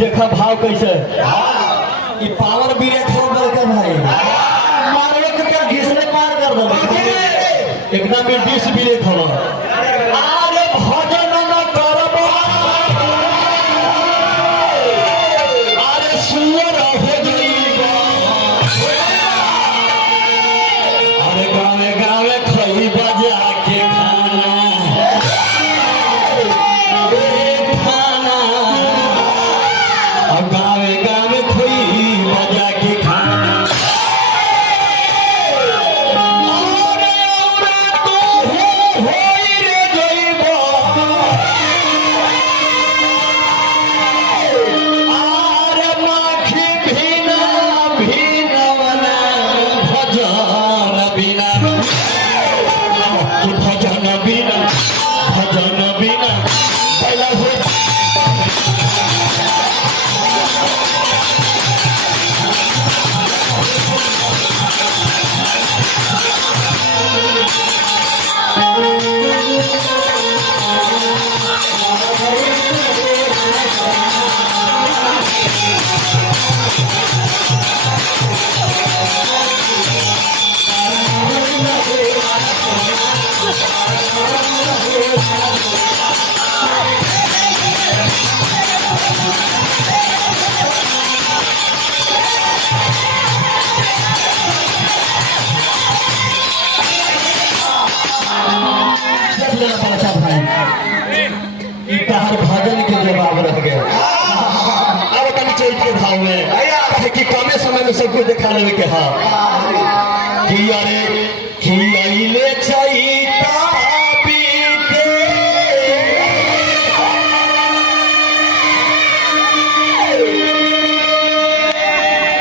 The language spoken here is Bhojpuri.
देखा भाव कैसे ये पावर भी है थोड़ा का भाई मारे के क्या घिसने मार कर दो एकदम भी डिस भी ले थोड़ा अरे भजन न करब अरे सुअर हो जइबा अरे गावे गावे खई बजा के गावे गावे खोई बजा के खाना तो होई रे जइबो आरे माखी भीना भीनवना भजन बिना भजन बिना पहला हो भजन के जवाब रह गया अब तनी चैत के भाव में कि कमे समय में सब कुछ दिखा लेवे के हाँ कि यार